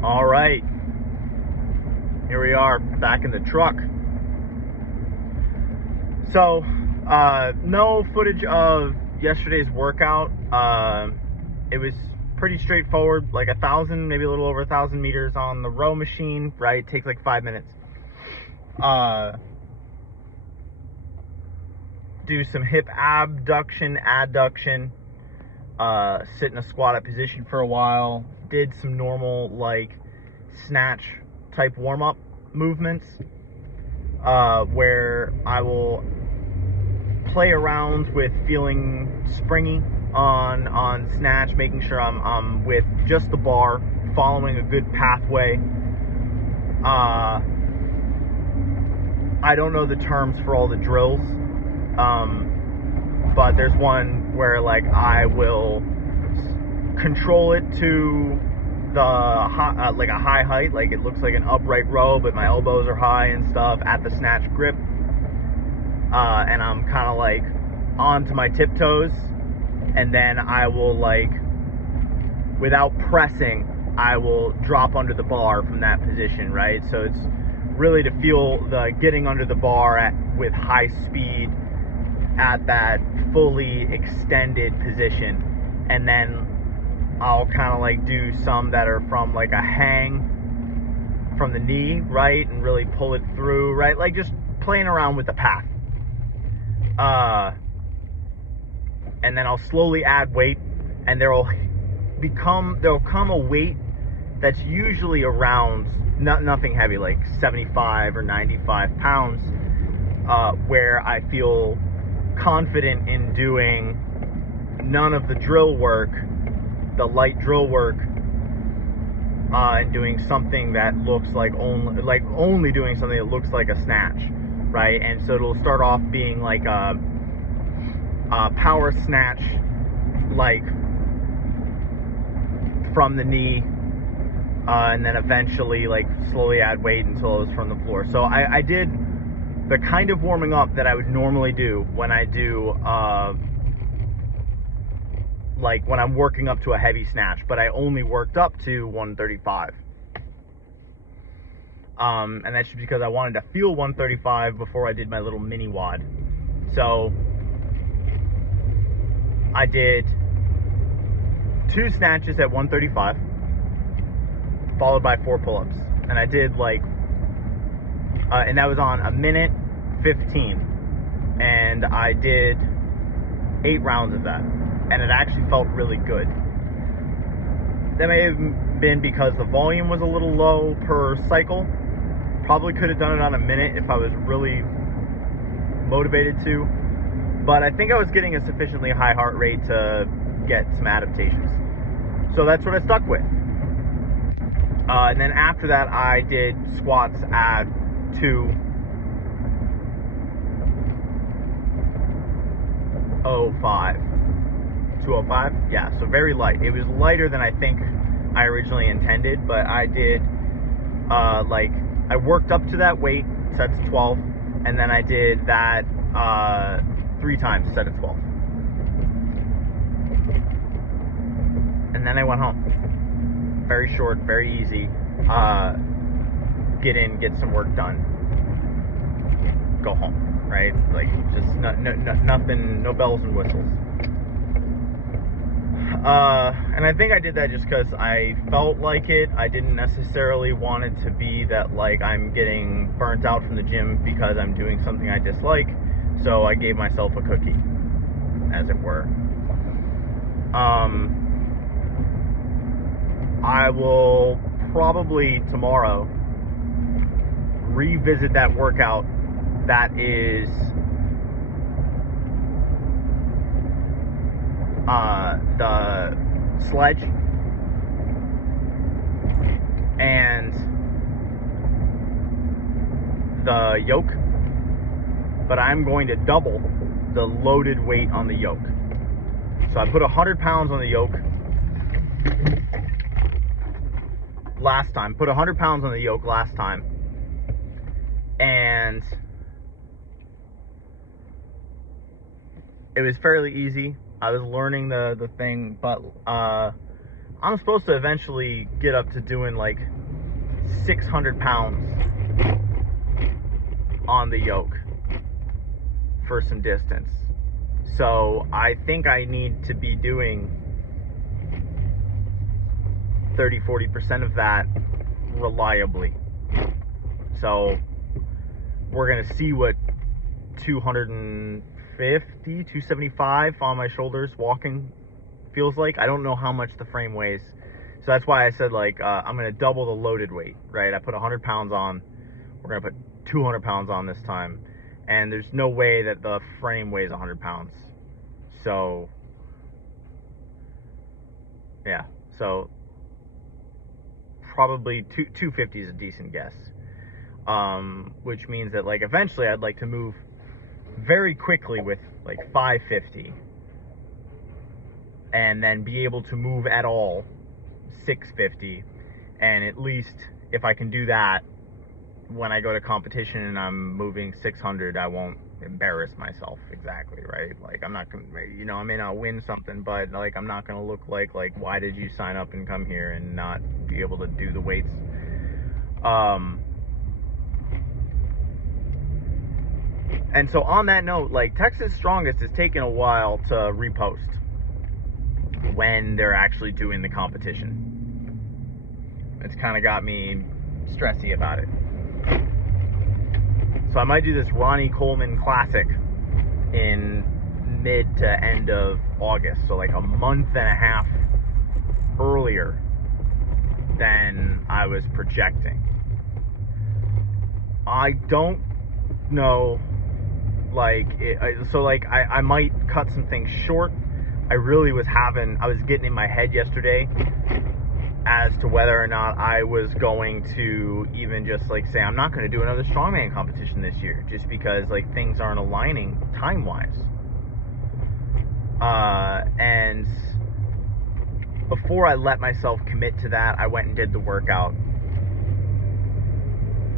All right, here we are back in the truck. So, no footage of yesterday's workout. It was pretty straightforward, like 1,000, maybe a little over 1,000 meters on the row machine, right? It takes like 5 minutes. Do some hip abduction, adduction, sit in a squatted position for a while, did some normal like snatch type warm-up movements, where I will play around with feeling springy on snatch, making sure I'm with just the bar, following a good pathway. I don't know the terms for all the drills, but there's one where like I will control it to the like a high height, like it looks like an upright row, but my elbows are high and stuff at the snatch grip, and I'm kind of like onto my tiptoes, and then I will, like, without pressing, I will drop under the bar from that position, right? So it's really to feel the getting under the bar with high speed at that fully extended position, and then I'll kind of like do some that are from like a hang from the knee, right, and really pull it through, right, like just playing around with the path. And then I'll slowly add weight, and there'll come a weight that's usually around nothing heavy, like 75 or 95 pounds, where I feel confident in doing none of the drill work, the light drill work, and doing something that looks like only doing something that looks like a snatch, right? And so it'll start off being like a power snatch, like from the knee, and then eventually like slowly add weight until it was from the floor. So I did the kind of warming up that I would normally do when I do like when I'm working up to a heavy snatch, but I only worked up to 135. And that's just because I wanted to feel 135 before I did my little mini WOD. So I did 2 snatches at 135, followed by 4 pull-ups. And I did like, and that was on a minute 15. And I did 8 rounds of that. And it actually felt really good. That may have been because the volume was a little low per cycle. Probably could have done it on a minute if I was really motivated to. But I think I was getting a sufficiently high heart rate to get some adaptations. So that's what I stuck with. And then after that, I did squats at 205. 205? Yeah, so very light. It was lighter than I think I originally intended, but I did, like, I worked up to that weight, set to 12, and then I did that 3 times, set to 12. And then I went home. Very short, very easy. Get in, get some work done, go home, right? Like, just nothing, no bells and whistles. And I think I did that just because I felt like it. I didn't necessarily want it to be that like I'm getting burnt out from the gym because I'm doing something I dislike. So I gave myself a cookie, as it were. I will probably tomorrow revisit that workout that is the sledge and the yoke, but I'm going to double the loaded weight on the yoke. So I put 100 pounds on the yoke last time, put 100 pounds on the yoke last time, and it was fairly easy. I was learning the thing, but I'm supposed to eventually get up to doing like 600 pounds on the yoke for some distance. So I think I need to be doing 30-40% of that reliably. So we're gonna see what 250, 275 on my shoulders walking feels like. I don't know how much the frame weighs, so that's why I said like I'm gonna double the loaded weight, right? I put 100 pounds on, we're gonna put 200 pounds on this time, and there's no way that the frame weighs 100 pounds. So yeah, so probably 250 is a decent guess, which means that like eventually I'd like to move very quickly with like 550, and then be able to move at all 650, and at least if I can do that when I go to competition and I'm moving 600, I won't embarrass myself exactly, right? Like I'm not gonna, you know, I may not win something, but like I'm not gonna look like why did you sign up and come here and not be able to do the weights. And so on that note, like Texas Strongest is taking a while to repost when they're actually doing the competition. It's kind of got me stressy about it. So I might do this Ronnie Coleman Classic in mid to end of August, so like a month and a half earlier than I was projecting. I don't know, I might cut some things short. I was getting in my head yesterday as to whether or not I was going to even just like say I'm not going to do another strongman competition this year, just because like things aren't aligning time-wise. And before I let myself commit to that, I went and did the workout.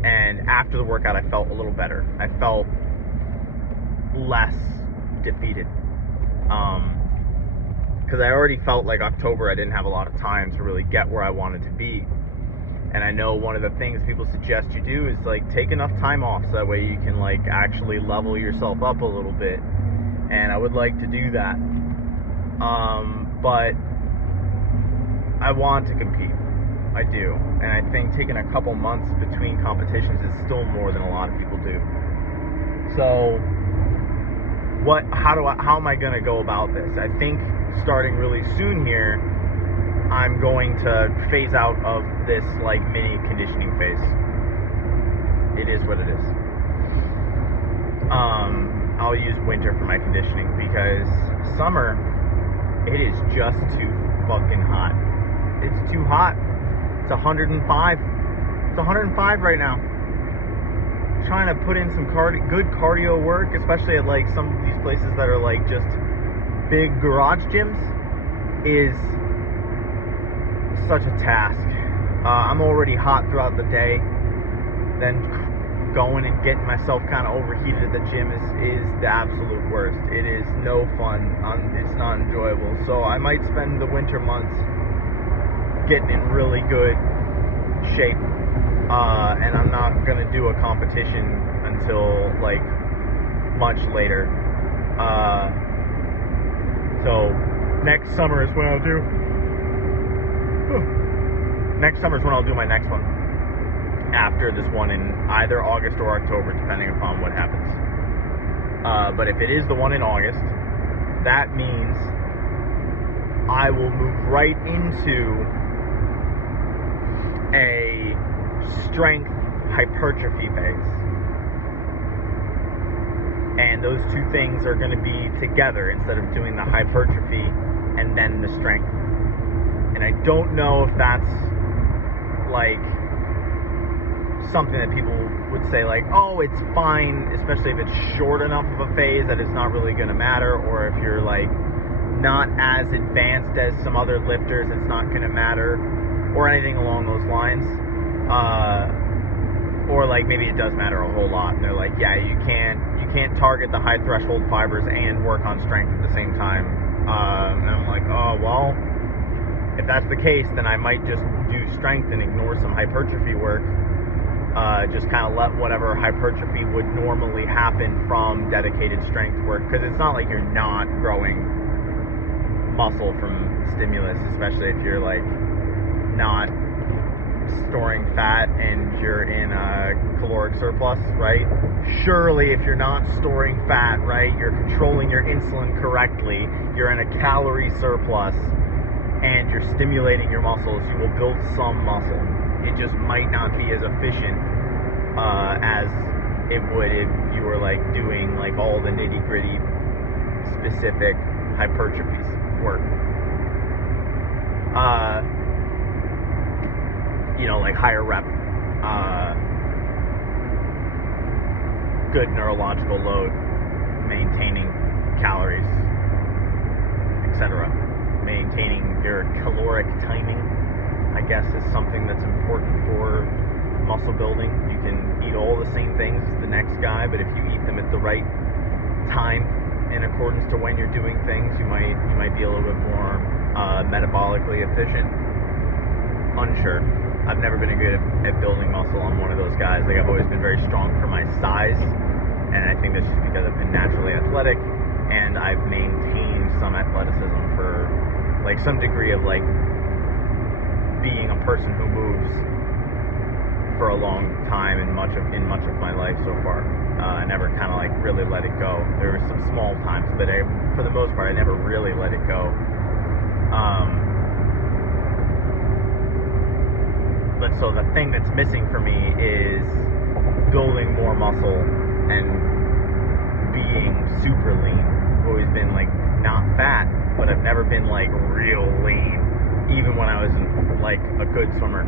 And after the workout, I felt a little better. I felt less defeated. Because I already felt like October I didn't have a lot of time to really get where I wanted to be. And I know one of the things people suggest you do is like take enough time off so that way you can like actually level yourself up a little bit. And I would like to do that. But I want to compete. I do. And I think taking a couple months between competitions is still more than a lot of people do. So how am I going to go about this? I think starting really soon here, I'm going to phase out of this like mini conditioning phase. It is what it is. I'll use winter for my conditioning because summer, it is just too fucking hot. It's too hot. It's 105. It's 105 right now. Trying to put in some good cardio work, especially at like some of these places that are like just big garage gyms, is such a task. I'm already hot throughout the day. Then going and getting myself kind of overheated at the gym is the absolute worst. It is no fun. It's not enjoyable. So I might spend the winter months getting in really good shape. And I'm not gonna do a competition until like much later. So next summer is when I'll do. Next summer is when I'll do my next one. After this one in either August or October, depending upon what happens. But if it is the one in August, that means I will move right into a strength hypertrophy phase. And those two things are going to be together instead of doing the hypertrophy and then the strength. And I don't know if that's like something that people would say like, oh, it's fine, especially if it's short enough of a phase that it's not really going to matter, or if you're like not as advanced as some other lifters, it's not going to matter, or anything along those lines. Or like maybe it does matter a whole lot, and they're like, yeah, you can't target the high threshold fibers and work on strength at the same time. And I'm like, oh well, if that's the case, then I might just do strength and ignore some hypertrophy work. Just kind of let whatever hypertrophy would normally happen from dedicated strength work, because it's not like you're not growing muscle from stimulus, especially if you're like not storing fat and you're in a caloric surplus, right? Surely if you're not storing fat, right, you're controlling your insulin correctly, you're in a calorie surplus, and you're stimulating your muscles, you will build some muscle. It just might not be as efficient as it would if you were like doing like all the nitty-gritty specific hypertrophy work. Like higher rep, good neurological load, maintaining calories, etc. Maintaining your caloric timing, I guess, is something that's important for muscle building. You can eat all the same things as the next guy, but if you eat them at the right time in accordance to when you're doing things, you might be a little bit more metabolically efficient. Unsure. I've never been good at building muscle. I'm one of those guys. Like, I've always been very strong for my size, and I think that's just because I've been naturally athletic, and I've maintained some athleticism for like some degree of like being a person who moves for a long time in much of my life so far. I never kind of like really let it go. There were some small times, but for the most part, I never really let it go. But so the thing that's missing for me is building more muscle and being super lean. I've always been like not fat, but I've never been like real lean. Even when I was like a good swimmer,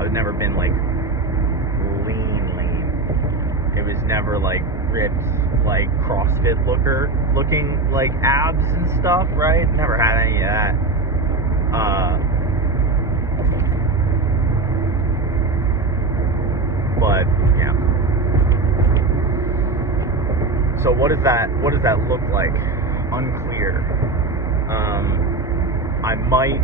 I've never been like lean. It was never like ripped, like CrossFit looking like abs and stuff, right? Never had any of that. But yeah. So what does that look like? Unclear. I might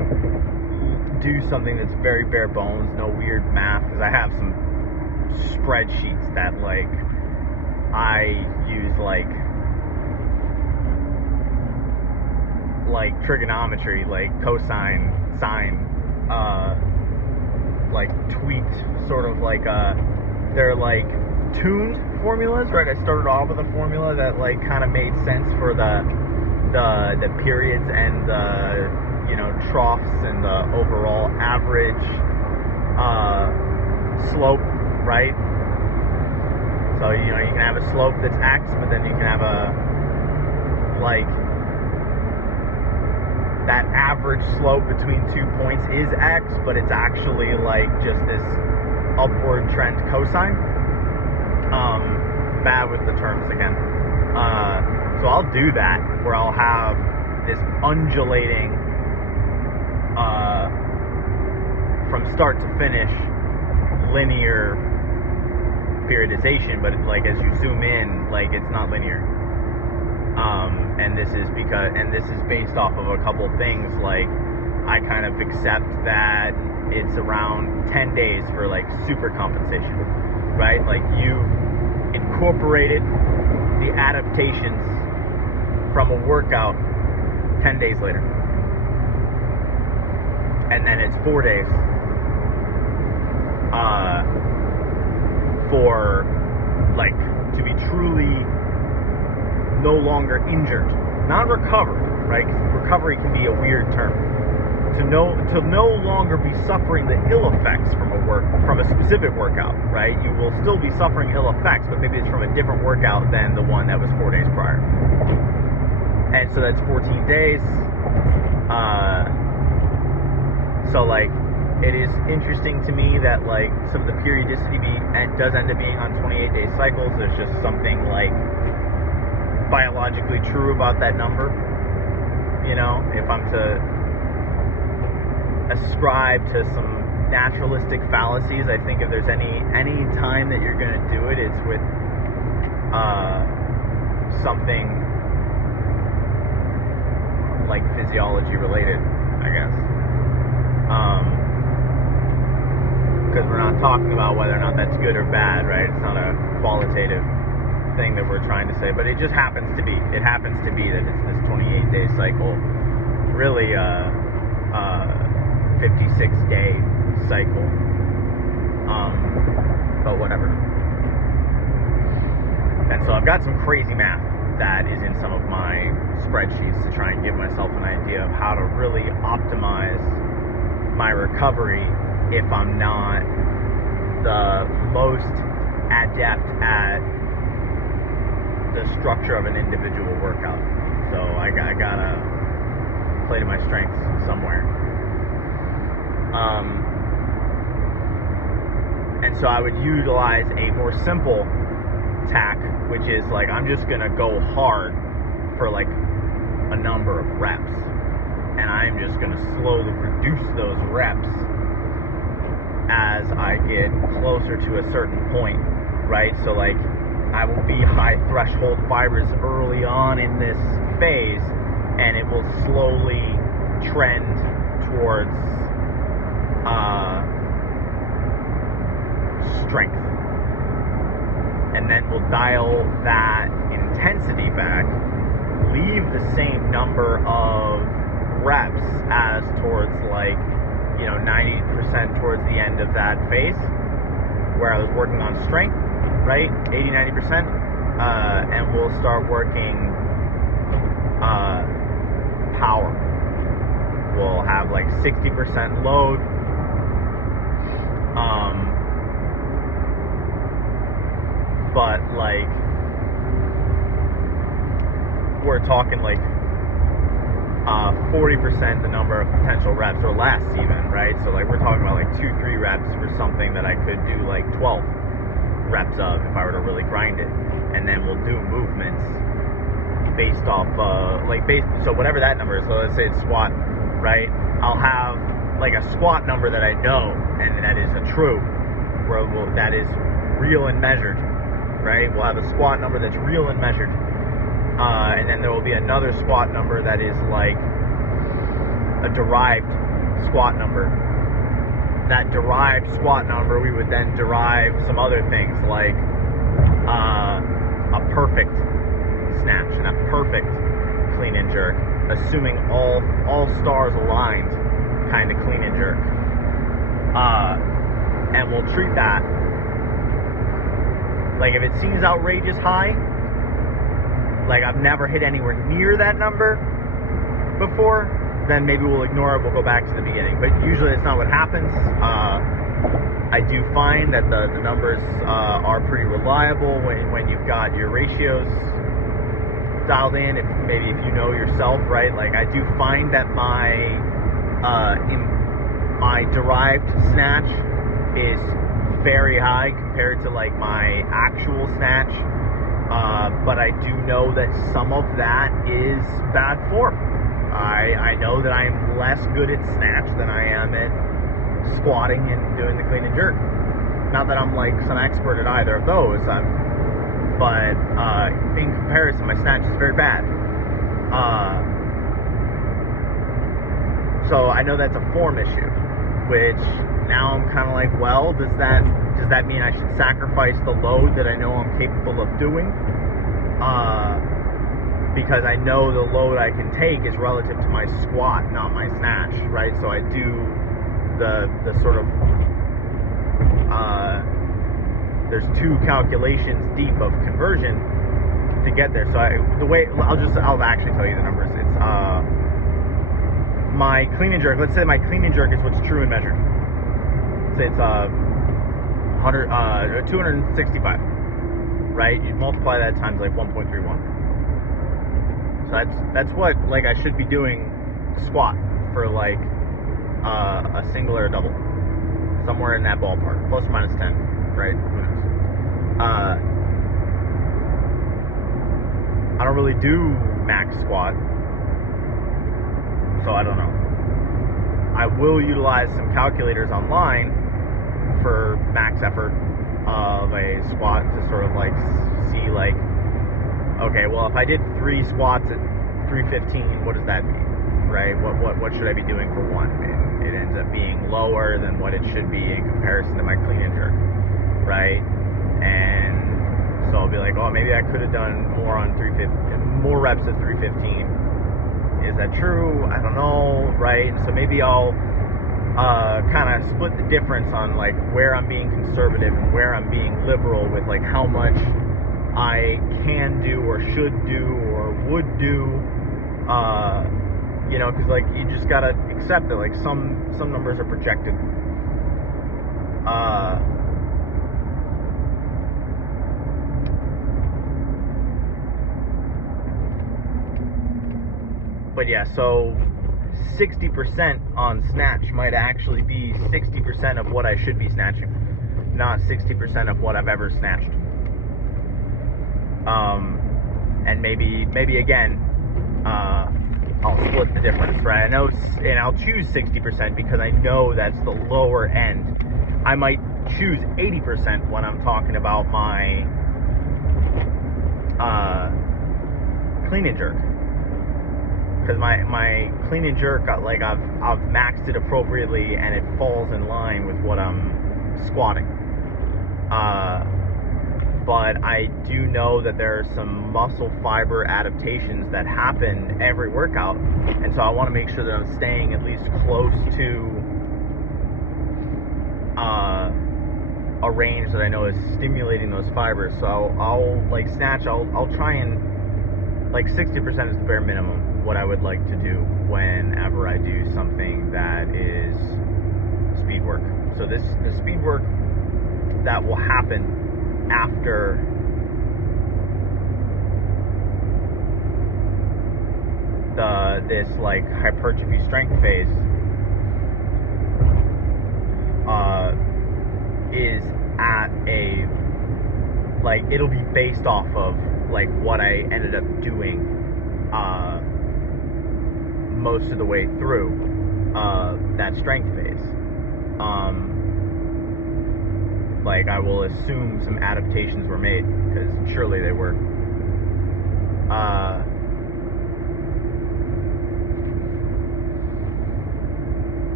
do something that's very bare bones, no weird math, because I have some spreadsheets that like I use like trigonometry, like cosine, sine, like tweaked sort of like they're like tuned formulas, right? I started off with a formula that like kind of made sense for the periods and the troughs and the overall average slope, right? So you can have a slope that's X, but then you can have a like that average slope between 2 points is X, but it's actually like just this upward trend cosine. Bad with the terms again. So I'll do that, where I'll have this undulating from start to finish linear periodization, but like as you zoom in, like it's not linear. And this is based off of a couple things. Like, I kind of accept that it's around 10 days for like super compensation, right? Like, you've incorporated the adaptations from a workout 10 days later, and then it's 4 days for like to be truly no longer injured, not recovered, right? 'Cause recovery can be a weird term. To no longer be suffering the ill effects from a specific workout, right? You will still be suffering ill effects, but maybe it's from a different workout than the one that was 4 days prior. And so that's 14 days. So like, it is interesting to me that like some of the periodicity does end up being on 28-day cycles. There's just something like biologically true about that number. If I'm to ascribe to some naturalistic fallacies, I think if there's any time that you're going to do it, it's with something like physiology related, I guess. Because we're not talking about whether or not that's good or bad, right? It's not a qualitative thing that we're trying to say, but it just happens to be. It happens to be that it's this 28-day cycle, really 56-day cycle. But whatever. And so I've got some crazy math that is in some of my spreadsheets to try and give myself an idea of how to really optimize my recovery if I'm not the most adept at the structure of an individual workout. So I gotta play to my strengths somewhere. And so I would utilize a more simple tack, which is like I'm just gonna go hard for like a number of reps, and I'm just gonna slowly reduce those reps as I get closer to a certain point, right? So like I will be high threshold fibers early on in this phase, and it will slowly trend towards strength, and then we'll dial that intensity back, leave the same number of reps as towards like 90% towards the end of that phase where I was working on strength, right? 80-90%, and we'll start working power. We'll have like 60% load, but like we're talking like 40% the number of potential reps, or less even, right? So like we're talking about like 2-3 reps for something that I could do like 12 reps of if I were to really grind it. And then we'll do movements based off so whatever that number is. So let's say it's squat, right? I'll have like a squat number that I know and that is a true, that is real and measured, right? We'll have a squat number that's real and measured. And then there will be another squat number that is like a derived squat number. That derived squat number, we would then derive some other things like a perfect snatch and a perfect clean and jerk, assuming all stars aligned kind of clean and jerk. And we'll treat that like, if it seems outrageous high, like I've never hit anywhere near that number before, then maybe we'll ignore it, we'll go back to the beginning. But usually it's not what happens. I do find that the numbers are pretty reliable when you've got your ratios dialed in, if you know yourself, right? Like I do find that my derived snatch is very high compared to like my actual snatch. But I do know that some of that is bad form. I know that I am less good at snatch than I am at squatting and doing the clean and jerk. Not that I'm like some expert at either of those, but in comparison, my snatch is very bad. So I know that's a form issue, which now I'm kind of like, well, does that mean I should sacrifice the load that I know I'm capable of doing? Because I know the load I can take is relative to my squat, not my snatch, right? So I do the sort of there's 2 calculations deep of conversion to get there. So I'll actually tell you the numbers. It's my clean and jerk. Let's say my clean and jerk is what's true and measured. Say it's 265, right? You multiply that times like 1.31. So that's what like I should be doing squat for like a single or a double, somewhere in that ballpark, plus or minus 10, right? Who knows? I don't really do max squat, so I don't know. I will utilize some calculators online for max effort of a squat to sort of like see like, okay, well if I did 3 squats at 315, what does that mean, right? What should I be doing for one? it ends up being lower than what it should be in comparison to my clean and jerk, right? And so I'll be like, oh, maybe I could have done more on 315, more reps at 315. Is that true? I don't know, right? So maybe I'll kind of split the difference on like where I'm being conservative and where I'm being liberal with like how much I can do or should do or would do, you know, because like you just gotta accept that like some numbers are projected. But yeah, so 60% on snatch might actually be 60% of what I should be snatching, not 60% of what I've ever snatched. And maybe again, I'll split the difference, right? I know, and I'll choose 60% because I know that's the lower end. I might choose 80% when I'm talking about my clean and jerk. Because my clean and jerk, like I've maxed it appropriately and it falls in line with what I'm squatting. But I do know that there are some muscle fiber adaptations that happen every workout, and so I want to make sure that I'm staying at least close to a range that I know is stimulating those fibers. So I'll like snatch. I'll try and like 60% is the bare minimum what I would like to do whenever I do something that is speed work. So the speed work that will happen after this like hypertrophy strength phase is at a like it'll be based off of like what I ended up doing most of the way through that strength phase. Like I will assume some adaptations were made, because surely they were.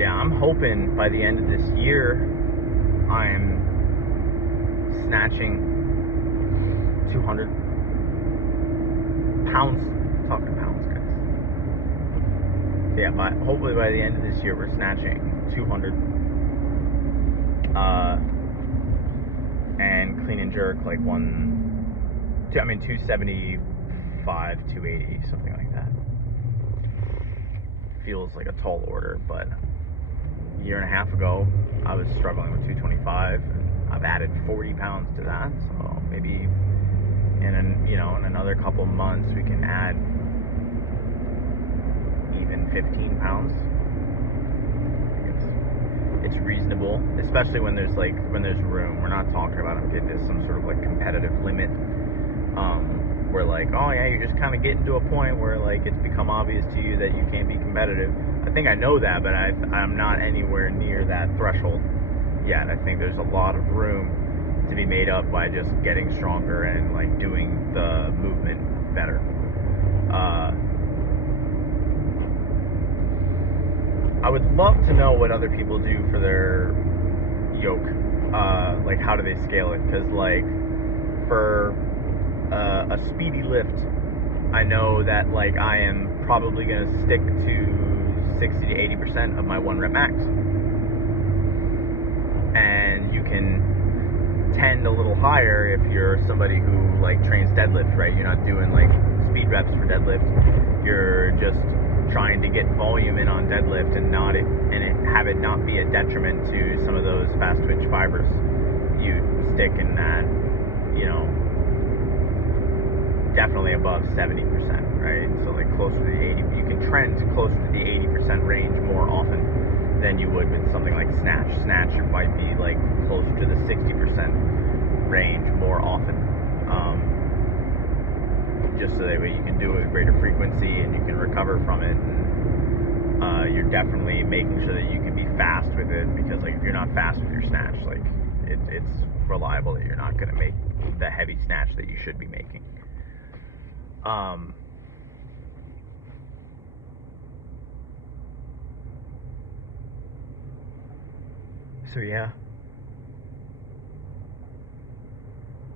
Yeah, I'm hoping by the end of this year I'm snatching 200 pounds. I'm talking pounds, guys. So yeah, but hopefully by the end of this year we're snatching 200. And clean and jerk like 275, 280, something like that. Feels like a tall order, but a year and a half ago I was struggling with 225, and I've added 40 pounds to that. So maybe in another couple months we can add even 15 pounds. It's reasonable, especially when there's room. We're not talking about I'm getting to some sort of like competitive limit, where like, oh yeah, you're just kind of getting to a point where like it's become obvious to you that you can't be competitive. I think I know that, but I'm not anywhere near that threshold yet. I think there's a lot of room to be made up by just getting stronger and like doing the movement better. I would love to know what other people do for their yoke. Like, how do they scale it? Because, like, for a speedy lift, I know that, like, I am probably going to stick to 60 to 80% of my 1 rep max. And you can tend a little higher if you're somebody who, like, trains deadlift, right? You're not doing, like, speed reps for deadlift. You're just trying to get volume in on deadlift and have it not be a detriment to some of those fast twitch fibers. You stick in that, definitely above 70%, right? So like closer to the 80, you can trend closer to the 80% range more often than you would with something like snatch. Snatch might be like closer to the 60% range more often. Just so that way you can do it with greater frequency and you can recover from it. And you're definitely making sure that you can be fast with it, because like if you're not fast with your snatch, like it's reliable that you're not going to make the heavy snatch that you should be making. So yeah.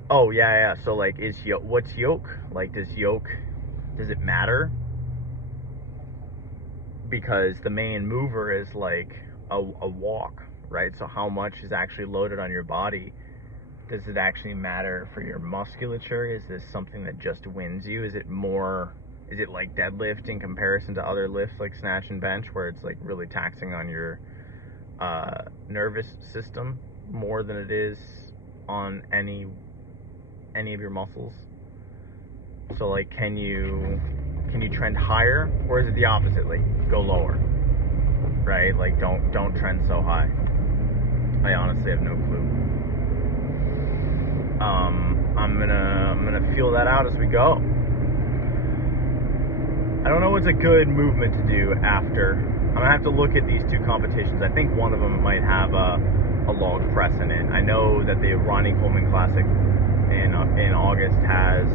Oh yeah, yeah. So like, what's yoke? Like, does it matter? Because the main mover is like a walk, right? So how much is actually loaded on your body? Does it actually matter for your musculature? Is this something that just wins you? Is it more? Is it like deadlift in comparison to other lifts like snatch and bench, where it's like really taxing on your nervous system more than it is on any of your muscles? So like, can you trend higher, or is it the opposite? Like, go lower, right? Like, don't trend so high. I honestly have no clue. I'm gonna feel that out as we go. I don't know what's a good movement to do after. I'm gonna have to look at these two competitions. I think one of them might have a log press in it. I know that the Ronnie Coleman Classic in August has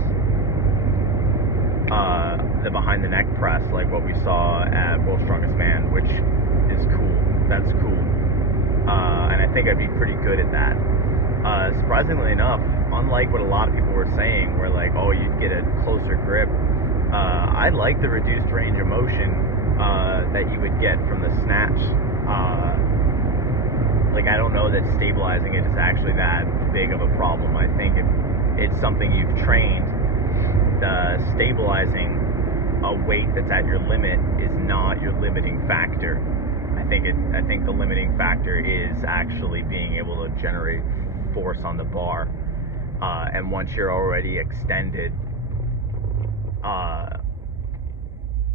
the behind the neck press, like what we saw at World's Strongest Man, which is cool. That's cool. And I think I'd be pretty good at that. Surprisingly enough, unlike what a lot of people were saying, where like, oh, you'd get a closer grip, I like the reduced range of motion that you would get from the snatch. Like, I don't know that stabilizing it is actually that big of a problem. I think if it's something you've trained, stabilizing a weight that's at your limit is not your limiting factor. I think the limiting factor is actually being able to generate force on the bar. And once you're already extended,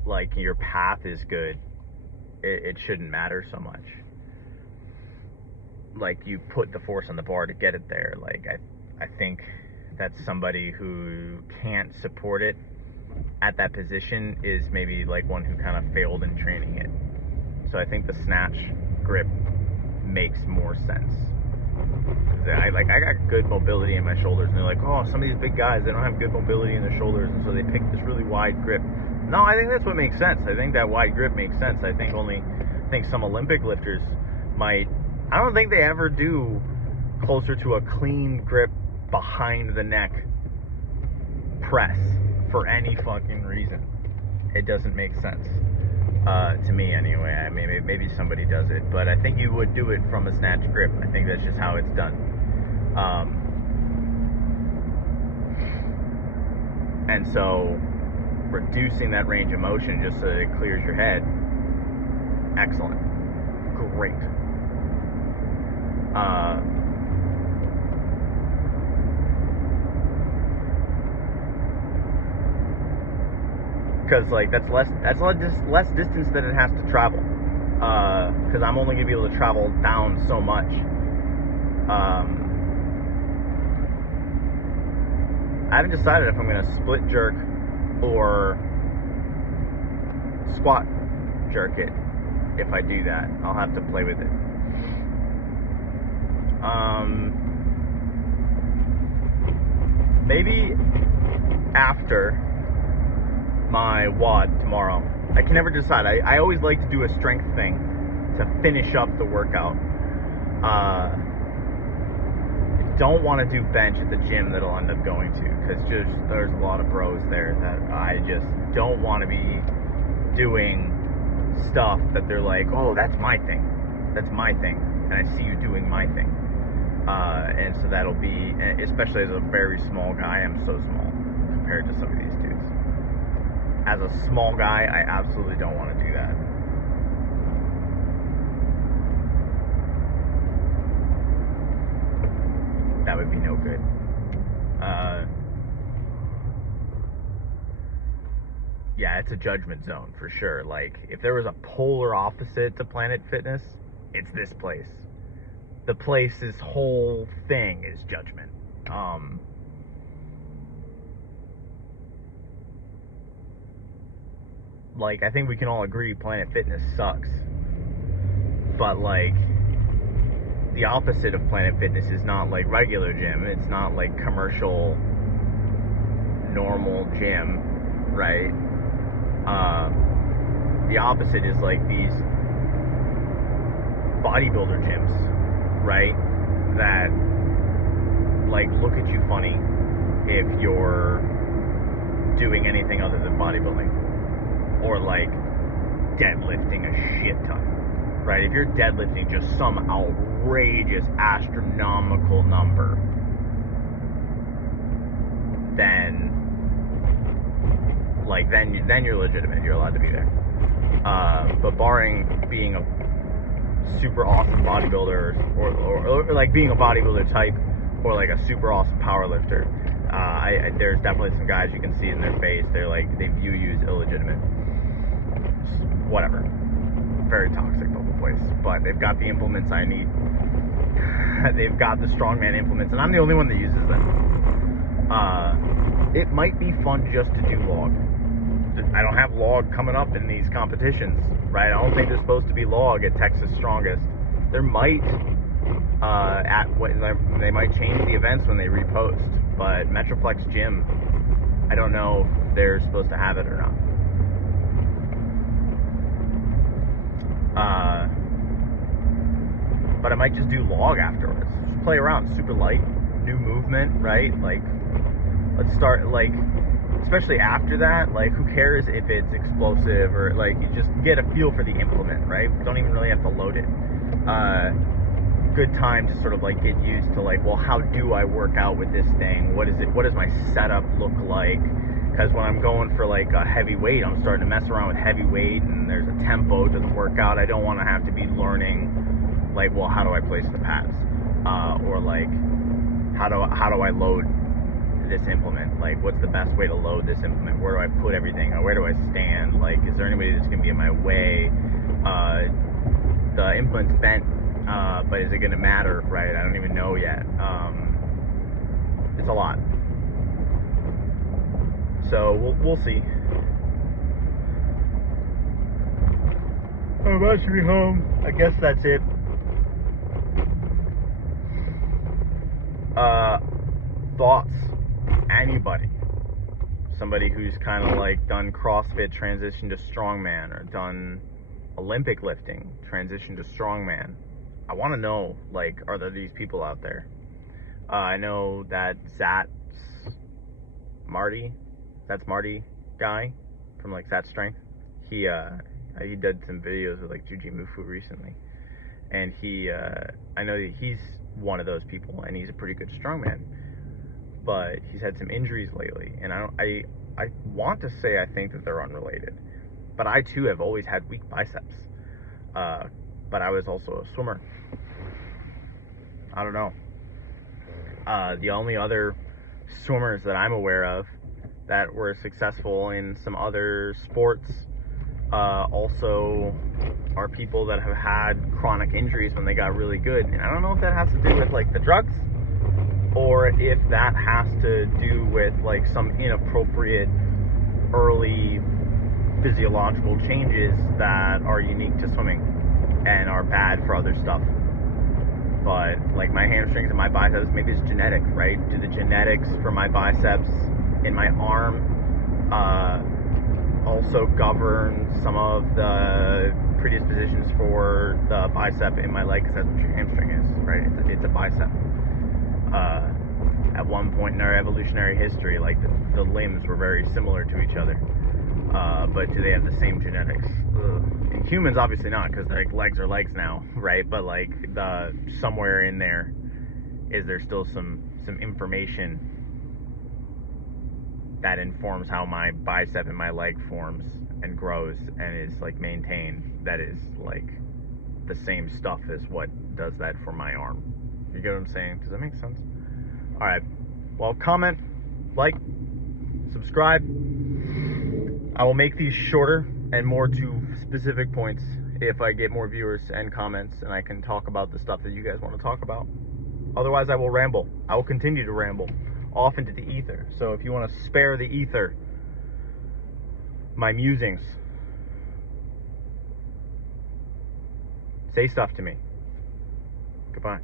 like, your path is good, it shouldn't matter so much. Like, you put the force on the bar to get it there. Like, I think that somebody who can't support it at that position is maybe like one who kind of failed in training it. So I think the snatch grip makes more sense. I got good mobility in my shoulders, and they're like, oh, some of these big guys, they don't have good mobility in their shoulders, and so they pick this really wide grip. No, I think that's what makes sense. I think that wide grip makes sense. I think some Olympic lifters might. I don't think they ever do closer to a clean grip behind the neck press for any fucking reason. It doesn't make sense to me anyway. I mean, maybe somebody does it, but I think you would do it from a snatch grip. I think that's just how it's done. And so reducing that range of motion just so that it clears your head, excellent, great. Because like that's less distance that it has to travel. Because I'm only gonna be able to travel down so much. I haven't decided if I'm gonna split jerk or squat jerk it. If I do that, I'll have to play with it. Maybe after my WOD tomorrow. I can never decide. I always like to do a strength thing to finish up the workout. Don't want to do bench at the gym that I'll end up going to, because just there's a lot of bros there that I just don't want to be doing stuff that they're like, oh, that's my thing, and I see you doing my thing. And so that'll be, especially as a very small guy, I'm so small compared to some of these dudes. As a small guy, I absolutely don't want to do that. That would be no good. Yeah, it's a judgment zone for sure. Like, if there was a polar opposite to Planet Fitness, it's this place. The place's whole thing is judgment. Like, I think we can all agree Planet Fitness sucks. But, like, the opposite of Planet Fitness is not like regular gym. It's not like commercial, normal gym, right? The opposite is like these bodybuilder gyms right, that like look at you funny if you're doing anything other than bodybuilding or like deadlifting a shit ton, right? If you're deadlifting just some outrageous astronomical number, then you're legitimate. You're allowed to be there. But barring being a super awesome bodybuilder or like being a bodybuilder type or like a super awesome power lifter, there's definitely some guys you can see in their face. They view you as illegitimate. Whatever. Very toxic the whole place. But they've got the implements I need. They've got the strongman implements, and I'm the only one that uses them. It might be fun just to do log. I don't have log coming up in these competitions, right? I don't think there's supposed to be log at Texas Strongest. There might, they might change the events when they repost, but Metroplex Gym, I don't know if they're supposed to have it or not. But I might just do log afterwards. Just play around, super light, new movement, right? Like, let's start, like, especially after that, like, who cares if it's explosive or, like, you just get a feel for the implement, right? Don't even really have to load it. Good time to sort of, like, get used to, like, well, how do I work out with this thing? What does my setup look like? Because when I'm going for, like, a heavy weight, I'm starting to mess around with heavy weight, and there's a tempo to the workout. I don't want to have to be learning, like, well, how do I place the pads? Or, like, how do I load this implement? Like, what's the best way to load this implement? Where do I put everything? Where do I stand? Like, is there anybody that's going to be in my way? The implement's bent, but is it going to matter, right? I don't even know yet. It's a lot. So we'll see. I'm about to be home. I guess that's it. Thoughts? Anybody? Somebody who's kind of like done CrossFit, transition to strongman, or done Olympic lifting, transition to strongman. I want to know, like, are there these people out there? I know that That's Marty guy from like Zat Strength. He did some videos with like Juji Mufu recently, and I know that he's one of those people, and he's a pretty good strongman, but he's had some injuries lately, and I want to say I think that they're unrelated, but I too have always had weak biceps, but I was also a swimmer. I don't know. The only other swimmers that I'm aware of that were successful in some other sports also are people that have had chronic injuries when they got really good. And I don't know if that has to do with like the drugs, or if that has to do with like some inappropriate early physiological changes that are unique to swimming and are bad for other stuff. But like my hamstrings and my biceps, maybe it's genetic, right? Do the genetics for my biceps in my arm also govern some of the predispositions for the bicep in my leg? Because that's what your hamstring is, right? It's a bicep. At one point in our evolutionary history, like the limbs were very similar to each other. But do they have the same genetics? In humans, obviously not, because like legs are legs now, right? But like somewhere in there, is there still some information that informs how my bicep and my leg forms and grows and is like maintained, that is like the same stuff as what does that for my arm? You get what I'm saying? Does that make sense? Alright, well, comment, like, subscribe. I will make these shorter and more to specific points if I get more viewers and comments, and I can talk about the stuff that you guys want to talk about. Otherwise, I will ramble. I will continue to ramble off into the ether. So if you want to spare the ether, my musings, say stuff to me. Goodbye.